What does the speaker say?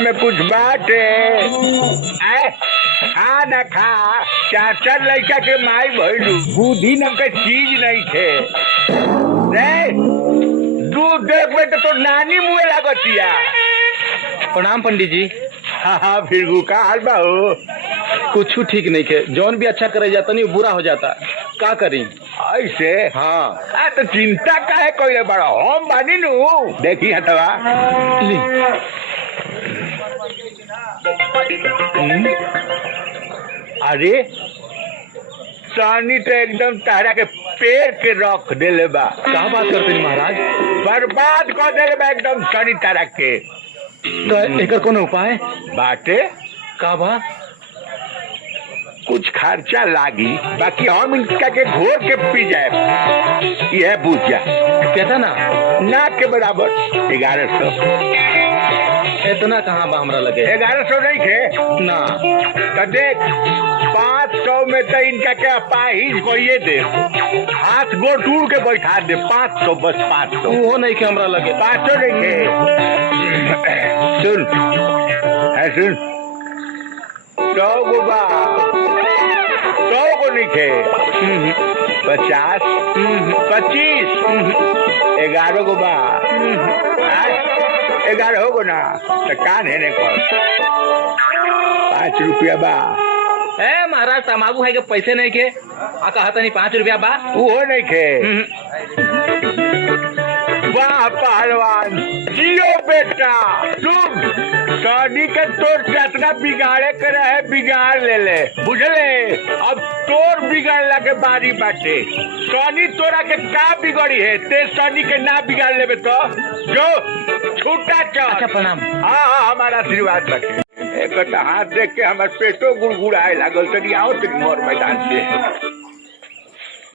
में कुछ बात है खा न खा चार चार लड़का के माई भइलू बुद्धि न के चीज नहीं थे दूध देख में तो नानी मुँह लागतिया। प्रणाम पंडित जी। हाँ फिर का हाल बा हो? कुछ ठीक नहीं के जौन भी अच्छा करे जाता नहीं बुरा हो जाता का करी ऐसे। हाँ तो चिंता का है कोई बड़ा हम बानी नू देखी हतवा अरे सानी तो एकदम तारा के पेड़ के रख देले बा। क्या बात करते महाराज? बर्बाद कर देले बा एकदम सानी तारा के। तो एकर कोनो उपाय बाटे का बा? कुछ खर्चा लागी बाकी हम इनका के घोर के पी जाए यह बुझ जा। कहता ना के बराबर 1100। इतना कहाँ बा हमरा लगे? 1100 नहीं थे ना तो देख 500 में तो इनका क्या पाहिज को ये दे हाथ गोड़ टूट के बैठा दे 500 बस 500 वो नहीं के हमरा लगे 500 नहीं के। सुन है सुन 100 गो बा 100 को नहीं खे 50 25 11 गो बा 11 गो ना तो कान है कर 5 रुपया बा। ए महाराज तमाकू है के पैसे नहीं के आ कहता नहीं 5 रुपया बा वो नहीं खे। वाह पहलवान जियो बेटा तुम शादी के तोर कितना बिगाड़े करे है बिगाड़ ले बुझले। अब तोर बिगाड़ला के बारी बाटे सोनी तोरा के का बिगड़ी है ते सोनी के ना बिगाड़ लेबे तो जो छूटा चल। अच्छा प्रणाम। हाँ हमारा आशीर्वाद रखे। एक हाथ देख के हमारे पेटो गुड़गुड़ाए लागल तो आओ तेरी मोर मैदान से।